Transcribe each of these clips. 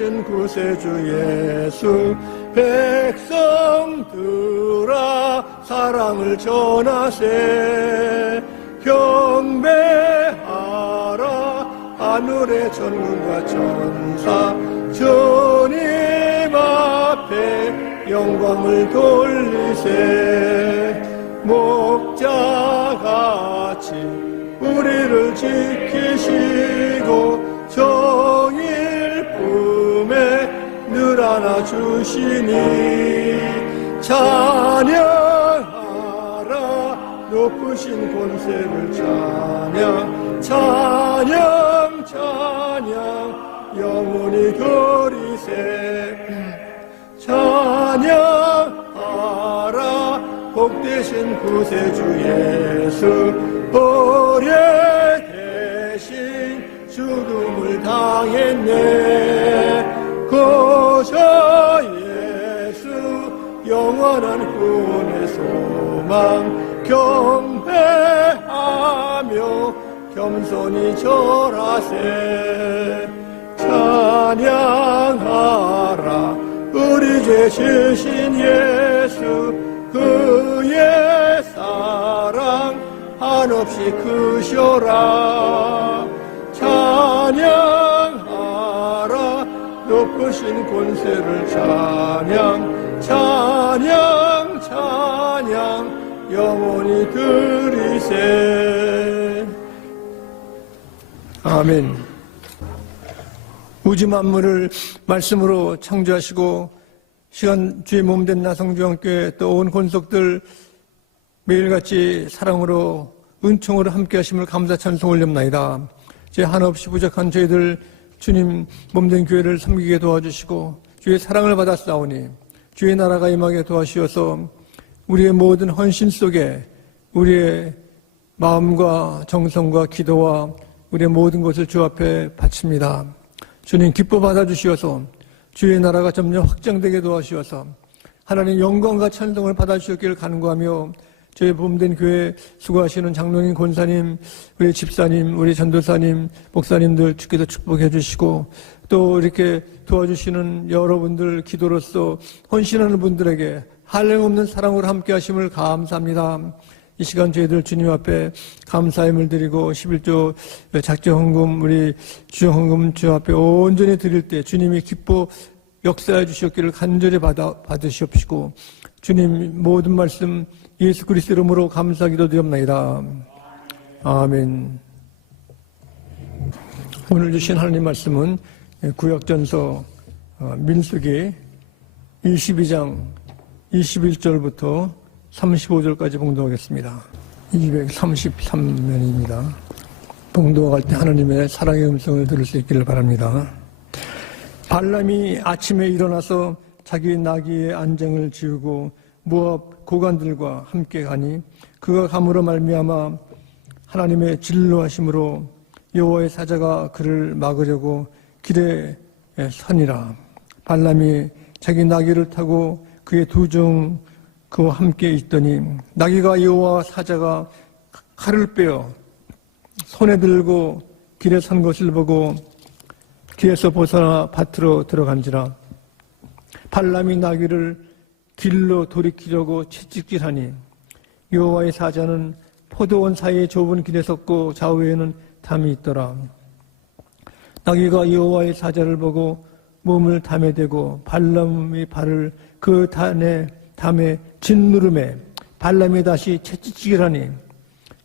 되신 구세주 예수, 백성들아 사랑을 전하세. 경배하라 하늘의 전군과 천사, 주님 앞에 영광을 돌리세. 목자같이 우리를 지키시고 정일 품에 늘 안아주시니, 찬양하라 높으신 권세를 찬양, 찬양 찬양 영원히 그리세. 찬양하라 복되신 구세주 예수, 오래 대신 죽음을 당했네. 고저 예수 영원한 구원의 소망, 경배하며 겸손히 절하세. 찬양하라 우리 죄 지신 예수, 그의 사랑 한없이 크셔라. 찬양하라 높으신 권세를 찬양, 찬양 찬양 영원히 드리세. 아멘. 우주 만물을 말씀으로 창조하시고 시간 주의 몸된 나성중앙교회 또 온 권속들 매일같이 사랑으로 은총으로 함께 하심을 감사 찬송 올렵나이다. 제 한없이 부족한 저희들 주님 몸된 교회를 섬기게 도와주시고 주의 사랑을 받아 싸우니 주의 나라가 임하게 도와주셔서 우리의 모든 헌신 속에 우리의 마음과 정성과 기도와 우리의 모든 것을 주 앞에 바칩니다. 주님 기뻐 받아주시어서 주의 나라가 점점 확장되게 도와주셔서 하나님 영광과 찬송을 받아주셨기를 간구하며 저희 몸된 교회 수고하시는 장로님, 권사님, 우리 집사님, 우리 전도사님, 목사님들 주께서 축복해 주시고 또 이렇게 도와주시는 여러분들 기도로서 헌신하는 분들에게 한량없는 사랑으로 함께 하심을 감사합니다. 이 시간 저희들 주님 앞에 감사함을 드리고 11조 작정헌금 우리 주정헌금 주 앞에 온전히 드릴 때 주님이 기뻐 역사해 주셨기를 간절히 받으시옵시고 주님 모든 말씀 예수 그리스도 이름으로 감사 기도드립니다. 아멘. 오늘 주신 하나님 말씀은 구약전서 민수기 22장 21절부터 35절까지 봉독하겠습니다. 233면입니다. 봉독할 때 하나님의 사랑의 음성을 들을 수 있기를 바랍니다. 발람이 아침에 일어나서 자기 나귀의 안장을 지우고 모압 고관들과 함께 가니 그가 감으로 말미암아 하나님의 진노하심으로 여호와의 사자가 그를 막으려고 길에 서니라. 발람이 자기 나귀를 타고 그의 두 종 그와 함께 있더니 나귀가 여호와 사자가 칼을 빼어 손에 들고 길에 선 것을 보고 길에서 벗어나 밭으로 들어간지라. 발람이 나귀를 길로 돌이키려고 채찍질하니 여호와의 사자는 포도원 사이의 좁은 길에 섰고 좌우에는 담이 있더라. 나귀가 여호와의 사자를 보고 몸을 담에 대고 발람의 발을 그 담에 짓누름에 발람이 다시 채찍질하니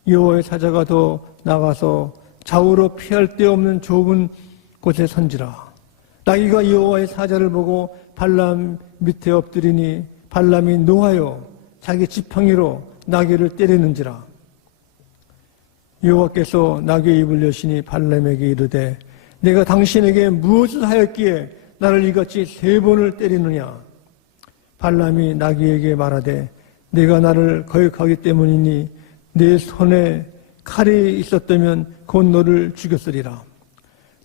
여호와의 사자가 더 나가서 좌우로 피할 데 없는 좁은 곳에 선지라. 나귀가 여호와의 사자를 보고 발람 밑에 엎드리니 발람이 노하여 자기 지팡이로 나귀를 때리는지라. 여호와께서 나귀의 입을 여시니 발람에게 이르되 내가 당신에게 무엇을 하였기에 나를 이같이 3번을 때리느냐. 발람이 나귀에게 말하되 내가 나를 거역하기 때문이니 내 손에 칼이 있었다면 곧 너를 죽였으리라.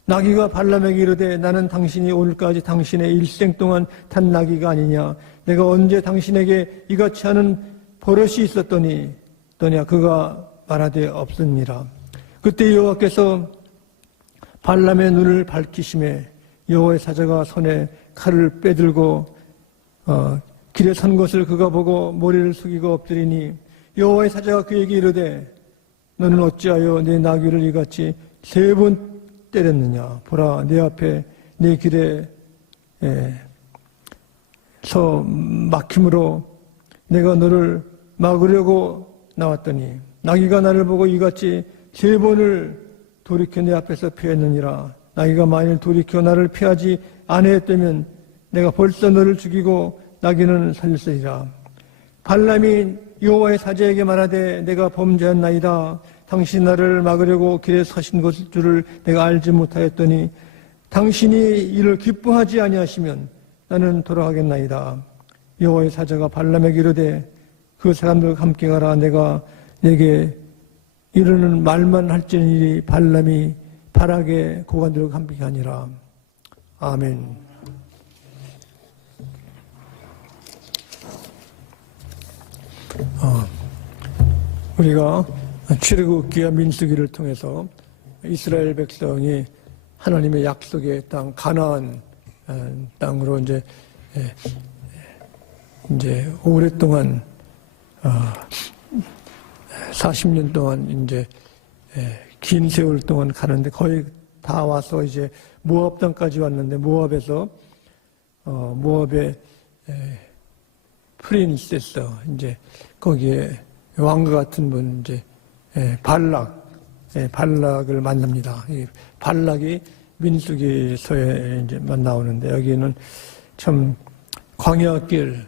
나귀가 발람에게 이르되 나는 당신이 오늘까지 당신의 일생 동안 탄 나귀가 아니냐. 내가 언제 당신에게 이같이 하는 버릇이 있었더니 그가 말하되 없습니다. 그때 여호와께서 발람의 눈을 밝히시매 여호와의 사자가 손에 칼을 빼들고 길에 선 것을 그가 보고 머리를 숙이고 엎드리니 여호와의 사자가 그에게 이르되 너는 어찌하여 내 나귀를 이같이 3번 때렸느냐. 보라, 내 앞에 내 길에 서 막힘으로 내가 너를 막으려고 나왔더니 나귀가 나를 보고 이같이 3번을 돌이켜 내 앞에서 피했느니라. 나귀가 만일 돌이켜 나를 피하지 아니했다면 내가 벌써 너를 죽이고 나귀는 살렸으리라. 발람이 여호와의 사자에게 말하되 내가 범죄한나이다. 당신이 나를 막으려고 길에 서신 것일 줄을 내가 알지 못하였더니 당신이 이를 기뻐하지 아니하시면 나는 돌아가겠나이다. 여호와의 사자가 발람에게 이르되 그 사람들과 함께 가라. 내가 내게 이르는 말만 할지니 발람이 발악의 고관들과 함께 가니라. 아멘. 우리가 출애굽기와 민수기를 통해서 이스라엘 백성이 하나님의 약속의 땅 가나안 땅으로 이제 오랫동안 40년 동안 이제 긴 세월 동안 가는데 거의 다 와서 이제 모압 땅까지 왔는데 모압에서 모압의 프린세스 이제 거기에 왕과 같은 분 이제 발락을 만납니다. 이 발락이 민수기서에 이제만 나오는데 여기는 참 광야길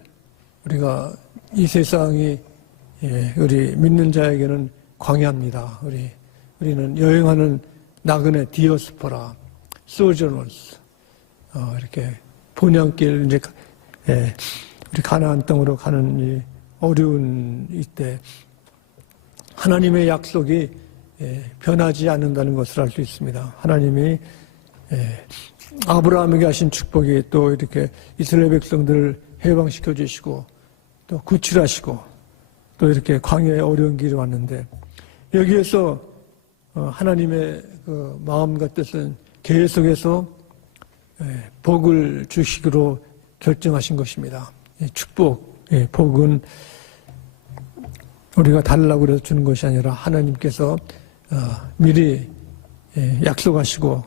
우리가 이 세상이 우리 믿는 자에게는 광야입니다. 우리는 여행하는 나그네 디어스포라, 소저너스 이렇게 본향길 이제 우리 가나안 땅으로 가는 이 어려운 이때 하나님의 약속이 변하지 않는다는 것을 알 수 있습니다. 하나님이 아브라함에게 하신 축복이 또 이렇게 이스라엘 백성들을 해방시켜 주시고 또 구출하시고 또 이렇게 광야의 어려운 길이 왔는데 여기에서 하나님의 그 마음과 뜻은 계속해서 복을 주시기로 결정하신 것입니다. 축복, 복은 우리가 달라고 해서 주는 것이 아니라 하나님께서 미리 약속하시고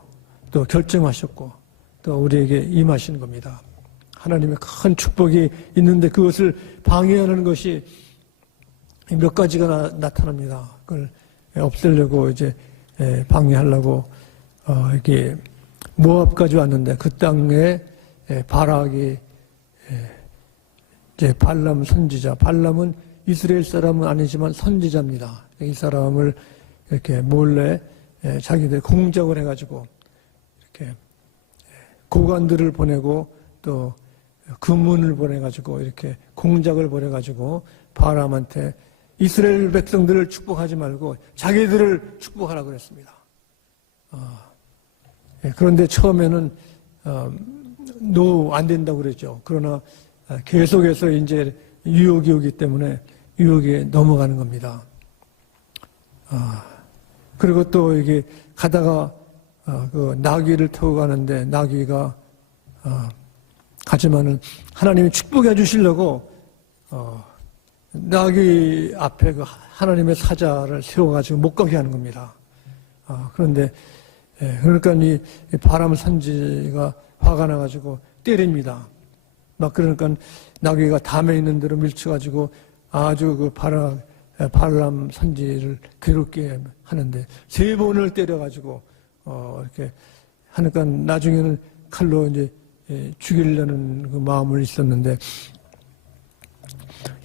또 결정하셨고 또 우리에게 임하시는 겁니다. 하나님의 큰 축복이 있는데 그것을 방해하는 것이 몇 가지가 나타납니다. 그걸 없애려고 이제 방해하려고 이렇게 모압까지 왔는데 그 땅에 발악이 이제 발람 선지자, 발람은 이스라엘 사람은 아니지만 선지자입니다. 이 사람을 이렇게 몰래 자기들 공작을 해가지고 이렇게 고관들을 보내고 또 금문을 보내가지고 이렇게 공작을 보내가지고 바람한테 이스라엘 백성들을 축복하지 말고 자기들을 축복하라고 그랬습니다. 그런데 처음에는 안 된다고 그랬죠. 그러나 계속해서 이제 유혹이 오기 때문에 유혹에 넘어가는 겁니다. 그리고 또 이게 가다가 그 나귀를 타고 가는데 나귀가 가지만은 하나님이 축복해 주시려고 나귀 앞에 그 하나님의 사자를 세워가지고 못 가게 하는 겁니다. 그런데 그러니까 이 바람 선지가 화가 나가지고 때립니다. 막 그러니까 나귀가 담에 있는 대로 밀쳐가지고 아주 그 발람 선지를 괴롭게 하는데 3번을 때려가지고 이렇게 하니까 나중에는 칼로 이제 죽이려는 그 마음을 있었는데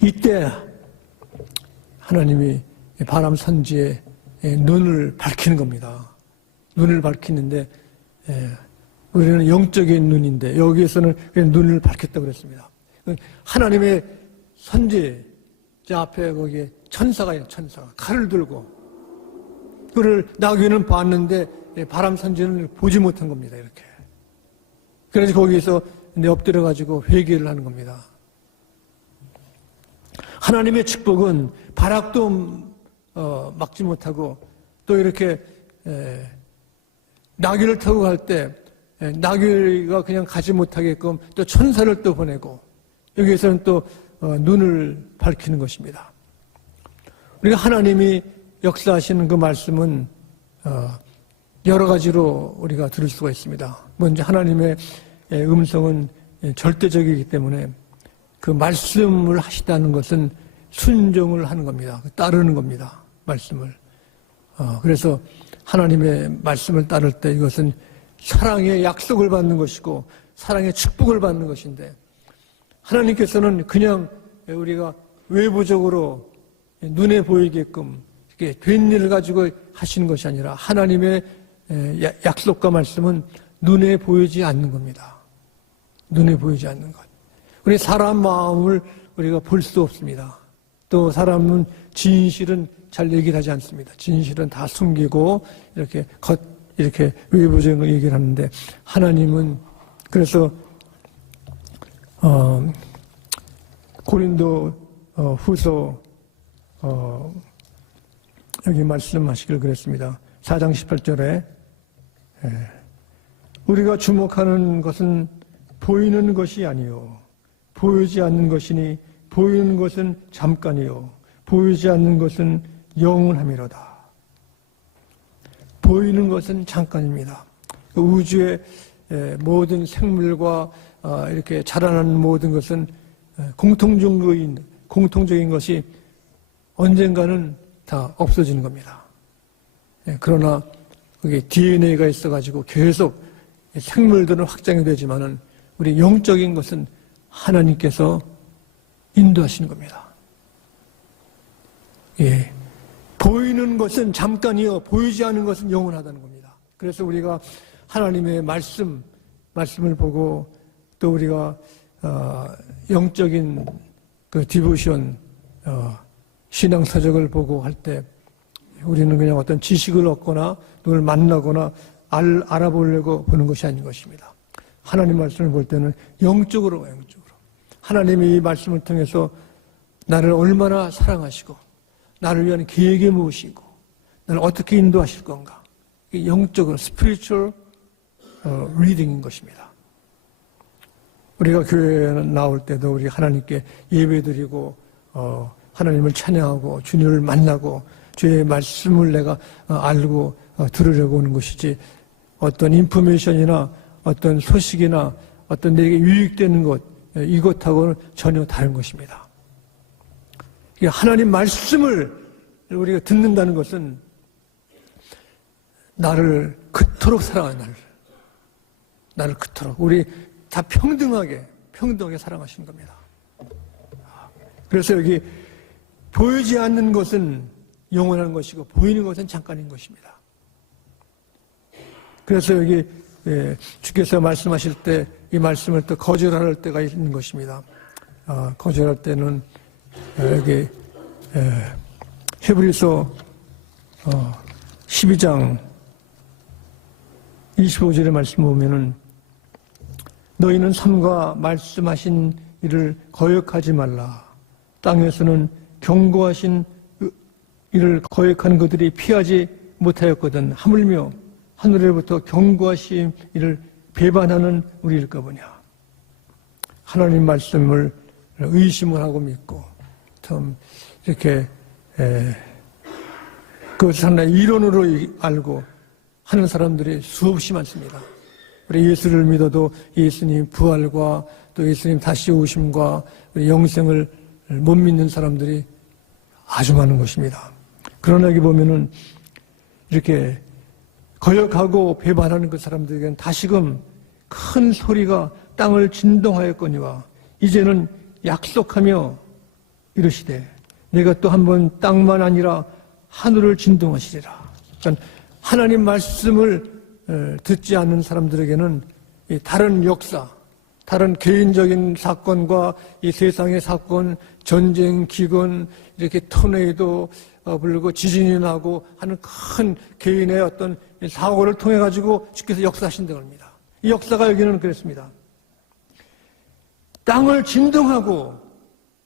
이때 하나님이 바람 선지의 눈을 밝히는 겁니다. 눈을 밝히는데 우리는 영적인 눈인데 여기에서는 그냥 눈을 밝혔다고 그랬습니다. 하나님의 선지자 앞에 거기에 천사가 있는 천사가 칼을 들고 그를 나귀는 봤는데 바람 선지는 보지 못한 겁니다. 이렇게. 그래서 거기에서 엎드려 가지고 회개를 하는 겁니다. 하나님의 축복은 발악도 막지 못하고 또 이렇게 나귀를 타고 갈 때 나귀가 그냥 가지 못하게끔 또 천사를 또 보내고 여기에서는 또 눈을 밝히는 것입니다. 우리가 하나님이 역사하시는 그 말씀은 여러 가지로 우리가 들을 수가 있습니다. 먼저 하나님의 음성은 절대적이기 때문에 그 말씀을 하시다는 것은 순종을 하는 겁니다. 따르는 겁니다. 말씀을. 그래서 하나님의 말씀을 따를 때 이것은 사랑의 약속을 받는 것이고 사랑의 축복을 받는 것인데 하나님께서는 그냥 우리가 외부적으로 눈에 보이게끔 이렇게 된 일을 가지고 하시는 것이 아니라 하나님의 약속과 말씀은 눈에 보이지 않는 겁니다. 눈에 보이지 않는 것. 우리 사람 마음을 우리가 볼 수 없습니다. 또 사람은 진실은 잘 얘기를 하지 않습니다. 진실은 다 숨기고 이렇게 외부적인 얘기를 하는데 하나님은 그래서 고린도 후서 여기 말씀하시길 그랬습니다. 4장 18절에 우리가 주목하는 것은 보이는 것이 아니요 보이지 않는 것이니 보이는 것은 잠깐이요 보이지 않는 것은 영원함이로다. 보이는 것은 잠깐입니다. 우주의 모든 생물과 이렇게 자라나는 모든 것은 공통적인 것이 언젠가는 다 없어지는 겁니다. 그러나 그게 DNA가 있어가지고 계속 생물들은 확장이 되지만은 우리 영적인 것은 하나님께서 인도하시는 겁니다. 예. 보이는 것은 잠깐이요, 보이지 않는 것은 영원하다는 겁니다. 그래서 우리가 하나님의 말씀을 보고 또 우리가 영적인 그 디보션, 신앙 서적을 보고 할 때 우리는 그냥 어떤 지식을 얻거나 누굴 만나거나 알아보려고 보는 것이 아닌 것입니다. 하나님 말씀을 볼 때는 영적으로 하나님이 이 말씀을 통해서 나를 얼마나 사랑하시고 나를 위한 계획이 무엇이고 나를 어떻게 인도하실 건가, 영적으로 spiritual reading인 것입니다. 우리가 교회에 나올 때도 우리 하나님께 예배드리고 하나님을 찬양하고 주님을 만나고 주의 말씀을 내가 알고 들으려고 오는 것이지 어떤 인포메이션이나 어떤 소식이나 어떤 내게 유익되는 것 이것하고는 전혀 다른 것입니다. 하나님 말씀을 우리가 듣는다는 것은 나를 그토록 사랑하는 나를 그토록 우리 다 평등하게 사랑하시는 겁니다. 그래서 여기 보이지 않는 것은 영원한 것이고 보이는 것은 잠깐인 것입니다. 그래서 여기 주께서 말씀하실 때 이 말씀을 또 거절할 때가 있는 것입니다. 거절할 때는 여기 히브리서 12장 25절의 말씀 보면은 너희는 삼가 말씀하신 일을 거역하지 말라. 땅에서는 경고하신 이를 거역하는 그들이 피하지 못하였거든. 하물며 하늘에부터 경고하신 이를 배반하는 우리일까 보냐. 하나님 말씀을 의심을 하고 믿고 참 이렇게 그것을 하나의 이론으로 알고 하는 사람들이 수없이 많습니다. 우리 예수를 믿어도 예수님 부활과 또 예수님 다시 오심과 영생을 못 믿는 사람들이 아주 많은 것입니다. 그러나 여기 보면은 이렇게 거역하고 배반하는 그 사람들에게는 다시금 큰 소리가 땅을 진동하였거니와 이제는 약속하며 이르시되 내가 또 한번 땅만 아니라 하늘을 진동하시리라. 그러니까 하나님 말씀을 듣지 않는 사람들에게는 다른 역사, 다른 개인적인 사건과 이 세상의 사건, 전쟁, 기근, 이렇게 토네이도 불고 지진이 나고 하는 큰 개인의 어떤 사고를 통해 가지고 주께서 역사하신다고 합니다. 이 역사가 여기는 그랬습니다. 땅을 진동하고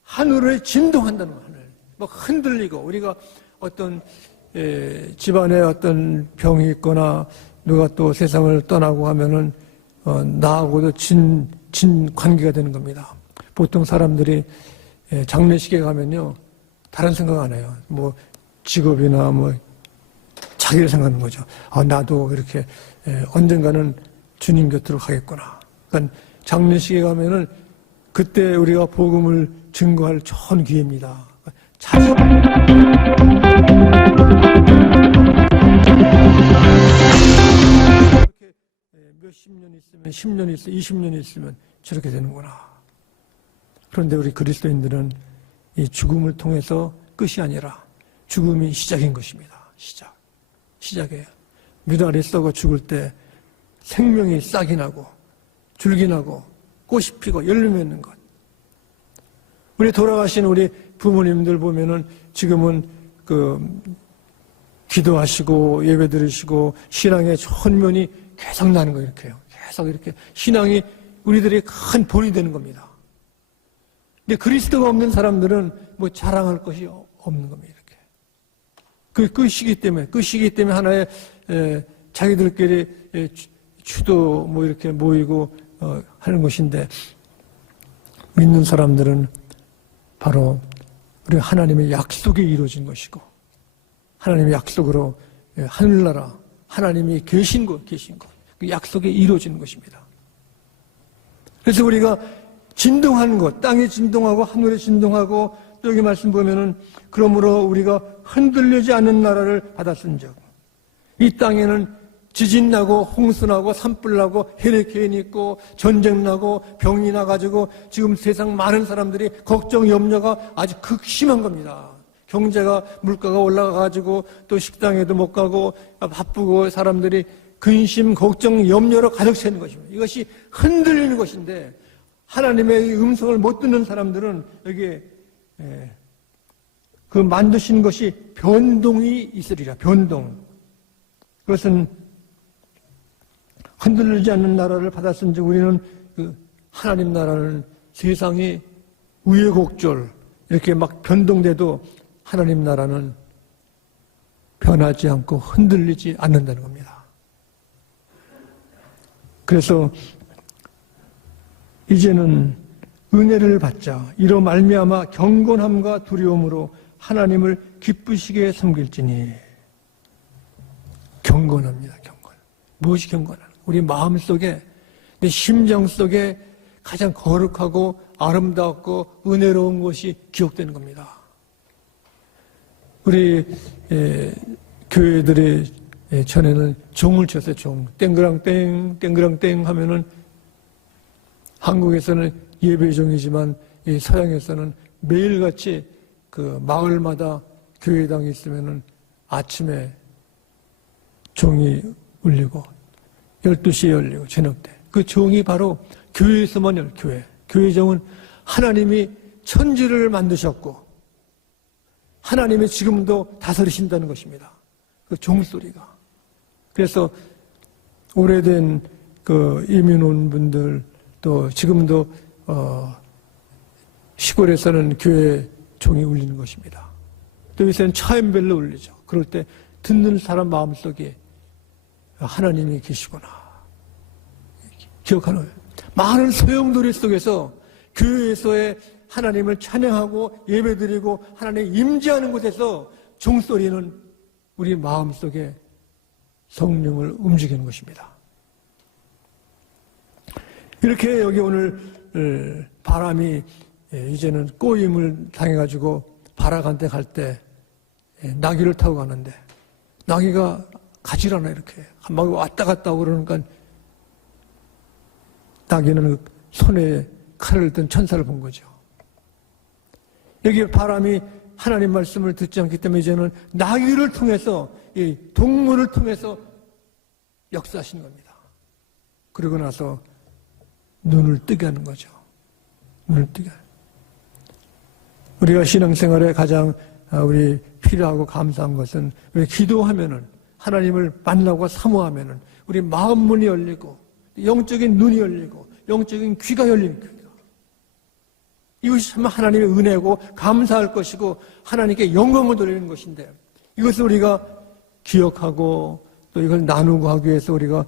하늘을 진동한다는 거예요. 하늘. 뭐 흔들리고 우리가 어떤 집안에 어떤 병이 있거나 누가 또 세상을 떠나고 하면은 나하고도 진 관계가 되는 겁니다. 보통 사람들이 장례식에 가면요, 다른 생각 안 해요. 뭐 직업이나 뭐 자기를 생각하는 거죠. 나도 이렇게 언젠가는 주님 곁으로 가겠구나. 그러니까 장례식에 가면은 그때 우리가 복음을 증거할 좋은 기회입니다. 이렇게 몇십 년 있으면, 10년 있으면, 20년 있으면 저렇게 되는구나. 그런데 우리 그리스도인들은 이 죽음을 통해서 끝이 아니라 죽음이 시작인 것입니다. 시작이에요. 미랄이 썩어 죽을 때 생명이 싹이 나고 줄기 나고 꽃이 피고 열매 맺는 것. 우리 돌아가신 우리 부모님들 보면은 지금은 기도하시고 예배 드리시고 신앙의 좋은 면이 계속 나는 거예요. 이렇게요. 계속 이렇게 신앙이 우리들의 큰 본이 되는 겁니다. 근데 그리스도가 없는 사람들은 뭐 자랑할 것이 없는 겁니다. 이렇게. 그 시기 때문에 하나의 자기들끼리 추도 뭐 이렇게 모이고 하는 것인데, 믿는 사람들은 바로 우리 하나님의 약속이 이루어진 것이고, 하나님의 약속으로 하늘나라 하나님이 계신 것, 그 약속이 이루어지는 것입니다. 그래서 우리가 진동하는 것, 땅이 진동하고 하늘이 진동하고, 또 여기 말씀 보면은 그러므로 우리가 흔들리지 않는 나라를 받았은즉, 이 땅에는 지진 나고 홍수 나고 산불 나고 헤리케인이 있고 전쟁 나고 병이 나가지고 지금 세상 많은 사람들이 걱정 염려가 아주 극심한 겁니다. 경제가 물가가 올라가가지고 또 식당에도 못 가고 바쁘고 사람들이 근심 걱정 염려로 가득 차는 것입니다. 이것이 흔들리는 것인데, 하나님의 음성을 못 듣는 사람들은 여기에 그 만드신 것이 변동이 있으리라. 변동. 그것은 흔들리지 않는 나라를 받았은즉 우리는 그 하나님 나라는 세상이 우여곡절 이렇게 막 변동돼도 하나님 나라는 변하지 않고 흔들리지 않는다는 겁니다. 그래서 이제는 은혜를 받자. 이로 말미암아 경건함과 두려움으로 하나님을 기쁘시게 섬길지니. 경건합니다. 경건. 무엇이 경건하는? 우리 마음속에, 내 심정 속에 가장 거룩하고 아름답고 은혜로운 것이 기억되는 겁니다. 우리 교회들이 전에는 종을 쳤어요. 종. 땡그랑땡 땡그랑땡 하면은, 한국에서는 예배종이지만 이 서양에서는 매일같이 그 마을마다 교회당이 있으면은 아침에 종이 울리고 12시에 열리고 저녁 때. 그 종이 바로 교회에서만 교회. 교회종은 하나님이 천지를 만드셨고 하나님이 지금도 다스리신다는 것입니다. 그 종소리가. 그래서 오래된 그 이민 온 분들, 또 지금도 시골에서는 교회 종이 울리는 것입니다. 또 요새는 차인벨로 울리죠. 그럴 때 듣는 사람 마음속에 하나님이 계시구나 기억하는 거예요. 많은 소용돌이 속에서 교회에서의 하나님을 찬양하고 예배드리고 하나님 임재하는 곳에서 종소리는 우리 마음속에 성령을 움직이는 것입니다. 이렇게 여기 오늘 바람이 이제는 꼬임을 당해가지고 바라간데 갈 때 나귀를 타고 가는데, 나귀가 가질 않아. 이렇게 막 왔다 갔다 하고 그러니까 나귀는 손에 칼을 든 천사를 본 거죠. 여기 바람이 하나님 말씀을 듣지 않기 때문에 이제는 나귀를 통해서, 이 동물을 통해서 역사하신 겁니다. 그러고 나서 눈을 뜨게 하는 거죠. 눈을 뜨게. 우리가 신앙생활에 가장 우리 필요하고 감사한 것은, 우리 기도하면은, 하나님을 만나고 사모하면은 우리 마음 문이 열리고 영적인 눈이 열리고 영적인 귀가 열리는 겁니다. 이것이 참 하나님의 은혜고 감사할 것이고 하나님께 영광을 돌리는 것인데, 이것을 우리가 기억하고 또 이걸 나누고 하기 위해서 우리가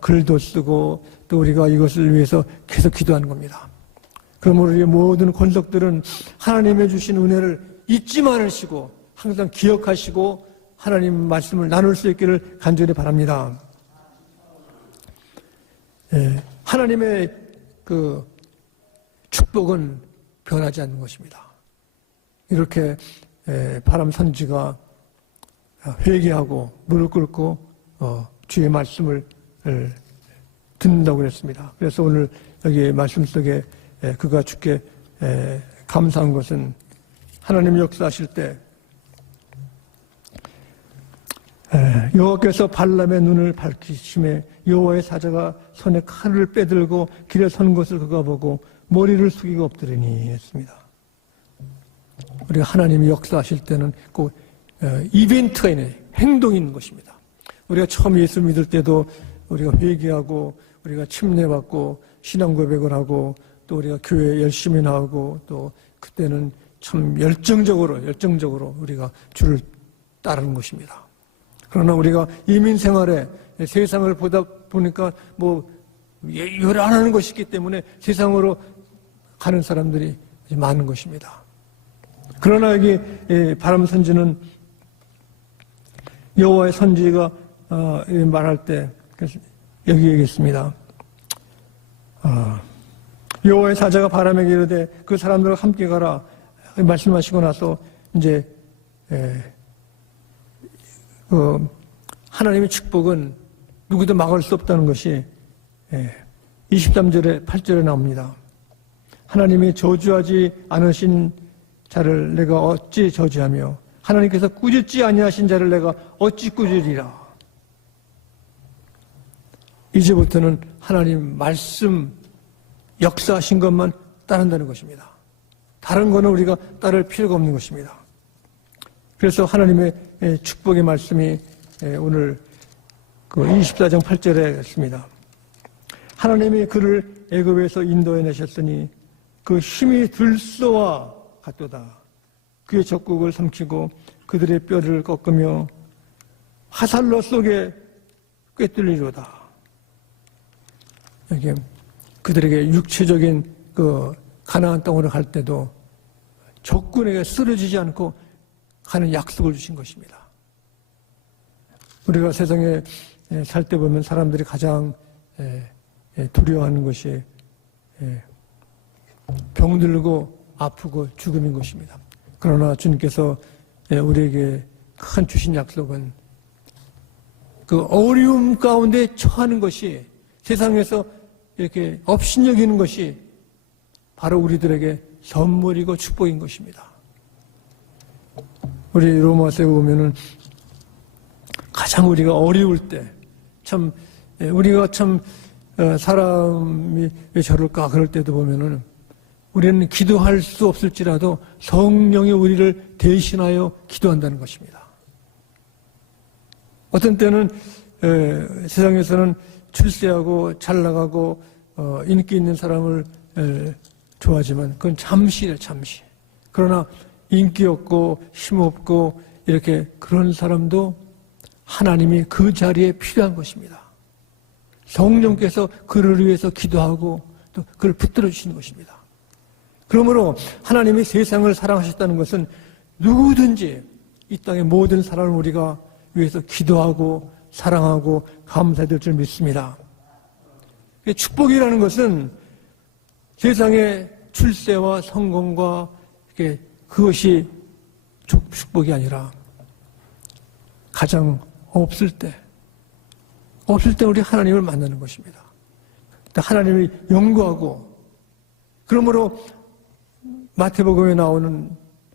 글도 쓰고 또 우리가 이것을 위해서 계속 기도하는 겁니다. 그러므로 우리 모든 권속들은 하나님의 주신 은혜를 잊지 말으시고 항상 기억하시고 하나님 말씀을 나눌 수 있기를 간절히 바랍니다. 하나님의 그 축복은 변하지 않는 것입니다. 이렇게 바람 선지가 회개하고 무릎 꿇고 주의 말씀을 듣는다고 그랬습니다. 그래서 오늘 여기 말씀 속에 그가 주께 감사한 것은 하나님 역사하실 때 여호와께서 발람의 눈을 밝히심에 여호와의 사자가 손에 칼을 빼들고 길에 선 것을 그가 보고 머리를 숙이고 엎드리니 했습니다. 우리가 하나님이 역사하실 때는 꼭 이벤트가 있는 행동이 있는 것입니다. 우리가 처음 예수 믿을 때도 우리가 회개하고 우리가 침례받고 신앙 고백을 하고 또 우리가 교회에 열심히 나오고 또 그때는 참 열정적으로 우리가 주를 따르는 것입니다. 그러나 우리가 이민 생활에 세상을 보다 보니까 뭐 예를 안 하는 것이기 때문에 세상으로 가는 사람들이 많은 것입니다. 그러나 여기 바람 선지는 여호와의 선지가 말할 때 여기 얘기했습니다. 여호와의 사자가 바람에게 이르되 그 사람들과 함께 가라 말씀하시고 나서 이제 하나님의 축복은 누구도 막을 수 없다는 것이 23절에 8절에 나옵니다. 하나님이 저주하지 않으신 자를 내가 어찌 저주하며 하나님께서 꾸짖지 아니하신 자를 내가 어찌 꾸짖으리라. 이제부터는 하나님 말씀 역사하신 것만 따른다는 것입니다. 다른 거는 우리가 따를 필요가 없는 것입니다. 그래서 하나님의 축복의 말씀이 오늘 그 24장 8절에 있습니다. 하나님이 그를 애굽에서 인도해 내셨으니 그 힘이 들소와 같도다. 그의 적국을 삼키고 그들의 뼈를 꺾으며 화살로 쏘게 꿰뚫리로다. 이게 그들에게 육체적인 그 가나안 땅으로 갈 때도 적군에게 쓰러지지 않고 가는 약속을 주신 것입니다. 우리가 세상에 살 때 보면 사람들이 가장 두려워하는 것이 병들고 아프고 죽음인 것입니다. 그러나 주님께서 우리에게 큰 주신 약속은 그 어려움 가운데 처하는 것이 세상에서 이렇게 업신여기는 것이 바로 우리들에게 선물이고 축복인 것입니다. 우리 로마서에 보면은 가장 우리가 어려울 때 참 우리가 참 사람이 왜 저럴까 그럴 때도 보면은 우리는 기도할 수 없을지라도 성령이 우리를 대신하여 기도한다는 것입니다. 어떤 때는 세상에서는 출세하고 잘 나가고 인기 있는 사람을 좋아하지만 그건 잠시래 잠시. 그러나 인기 없고 힘 없고 이렇게 그런 사람도 하나님이 그 자리에 필요한 것입니다. 성령께서 그를 위해서 기도하고 또 그를 붙들어 주시는 것입니다. 그러므로 하나님이 세상을 사랑하셨다는 것은 누구든지 이 땅의 모든 사람을 우리가 위해서 기도하고 사랑하고 감사해야 될 줄 믿습니다. 축복이라는 것은 세상의 출세와 성공과 그것이 축복이 아니라 가장 없을 때 우리 하나님을 만나는 것입니다. 하나님을 연구하고 그러므로 마태복음에 나오는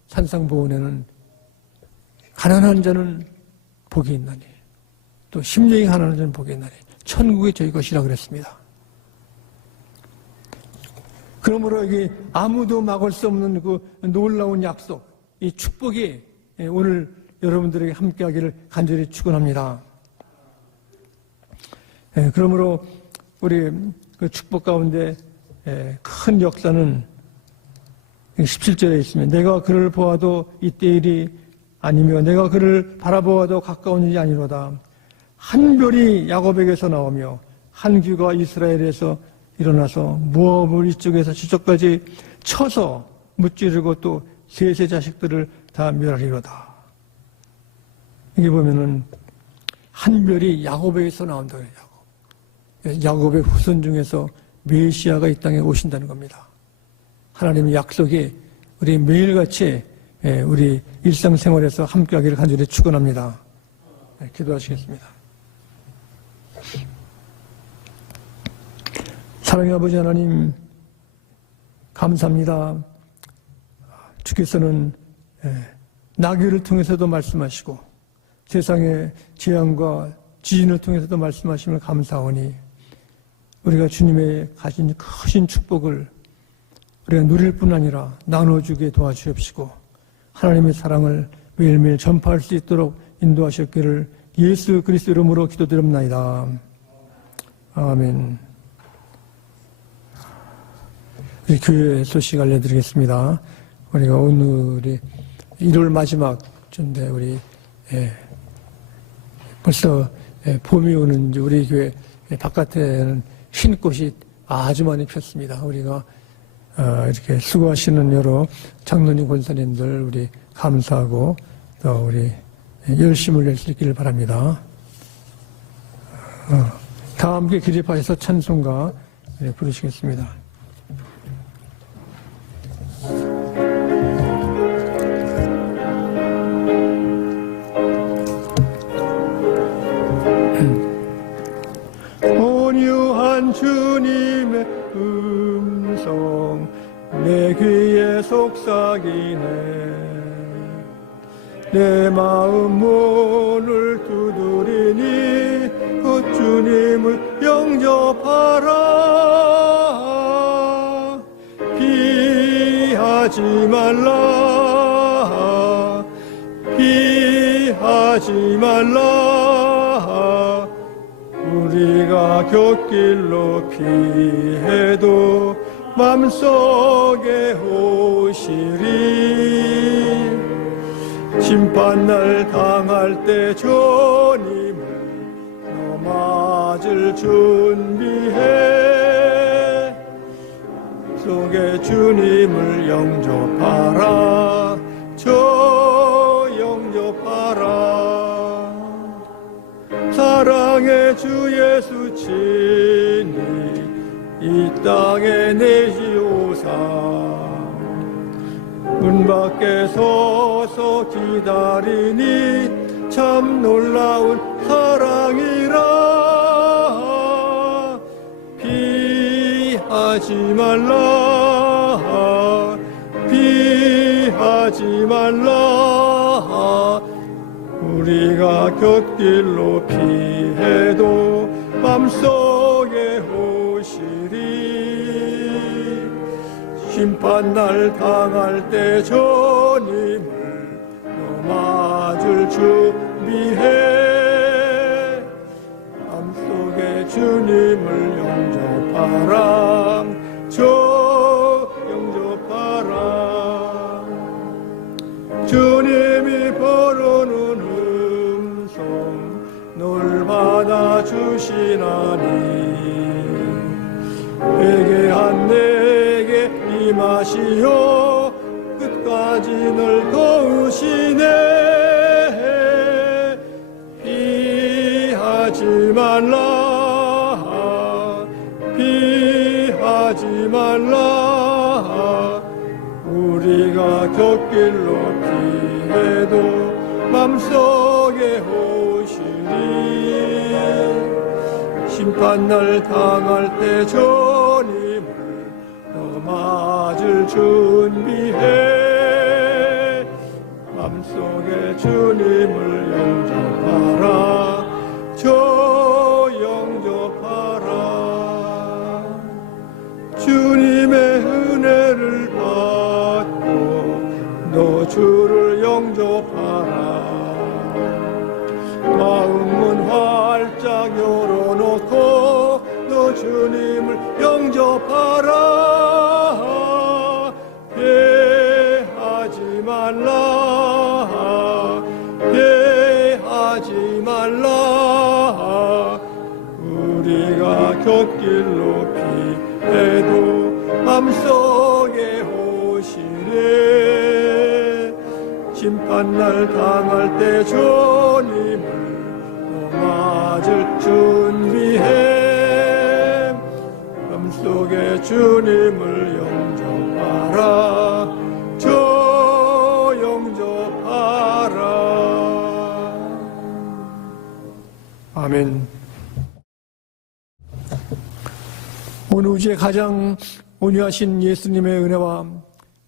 산상보훈에는 가난한 자는 복이 있나니 또 심령이 가난한 자는 복이 있나니 천국이 저희 것이라 그랬습니다. 그러므로 여기 아무도 막을 수 없는 그 놀라운 약속, 이 축복이 오늘 여러분들에게 함께하기를 간절히 축원합니다. 그러므로 우리 그 축복 가운데 큰 역사는 17절에 있으면 내가 그를 보아도 이때 일이 아니며 내가 그를 바라보아도 가까운 일이 아니로다. 한 별이 야곱에게서 나오며 한 귀가 이스라엘에서 일어나서 모압을 이쪽에서 저쪽까지 쳐서 무찌르고 또 셋의 자식들을 다 멸하리로다. 이게 보면은 한 별이 야곱에게서 나온다 그래요. 야곱의 후손 중에서 메시아가 이 땅에 오신다는 겁니다. 하나님의 약속이 우리 매일같이 우리 일상생활에서 함께하기를 간절히 축원합니다. 기도하시겠습니다. 사랑의 아버지 하나님, 감사합니다. 주께서는 나귀를 통해서도 말씀하시고 세상의 재앙과 지진을 통해서도 말씀하시면 감사하오니 우리가 주님의 가진 크신 축복을 우리가 누릴 뿐 아니라 나눠주게 도와주옵시고 하나님의 사랑을 매일매일 전파할 수 있도록 인도하셨기를 예수 그리스도 이름으로 기도드립나이다. 아멘. 우리 교회 소식 알려드리겠습니다. 우리가 오늘이 1월 마지막 주인데 우리 벌써 봄이 오는지 우리 교회 바깥에는 흰 꽃이 아주 많이 폈습니다. 우리가 이렇게 수고하시는 여러 장로님 권사님들 우리 감사하고 또 우리 열심을 낼 수 있기를 바랍니다. 다 함께 기립하셔서 찬송가 부르시겠습니다. 온유한 주님의 음성 내 귀에 속삭이네. 내 마음 문을 두드리니 그 주님을 영접하라. 피하지 말라. 피하지 말라. 우리가 곁길로 피해도 맘속에 오시리. 심판날 당할 때 주님을 맞을 준비해. 속에 주님을 영접하라. 저 영접하라. 사랑의 주 예수 친히 이 땅에 내시오사. 문 밖에 서서 기다리니 참 놀라운 사랑이라. 피하지 말라. 피하지 말라. 우리가 곁길로 피해도 맘속에 오시리. 심판날 당할 때 주님을 맞을 준비해. 맘속에 주님을 영접하라. 저 영접하라. 주님이 부르는 음성 널 받아주시나니. 회개한 내게 임하시어 끝까지 널 도우시네. 피하지 말라. 피하지 말라. 우리가 곁길로 피해도 맘속에 오시리. 심판날 당할 때 주님을 맞을 준비해. 맘속에 주님을 영접하라. 저 영접하라. 주님의 은혜를 받고 너 주를 영접하라. 마음은 활짝 열어놓고 너 주님을 영접하라. 피하지 말라. 피하지 말라. 곁길로 피해도 맘속에 오시네. 심판날 당할 때 주님을 또 맞을 준비해. 맘속에 주님을 영접하라. 저 영접하라. 아멘. 온 우주의 가장 온유하신 예수님의 은혜와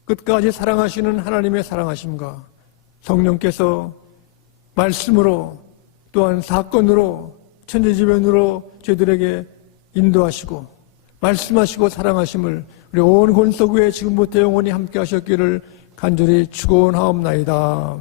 끝까지 사랑하시는 하나님의 사랑하심과 성령께서 말씀으로 또한 사건으로 천재지변으로 저희들에게 인도하시고 말씀하시고 사랑하심을 우리 온 권소구에 지금부터 영원히 함께 하셨기를 간절히 축원하옵나이다.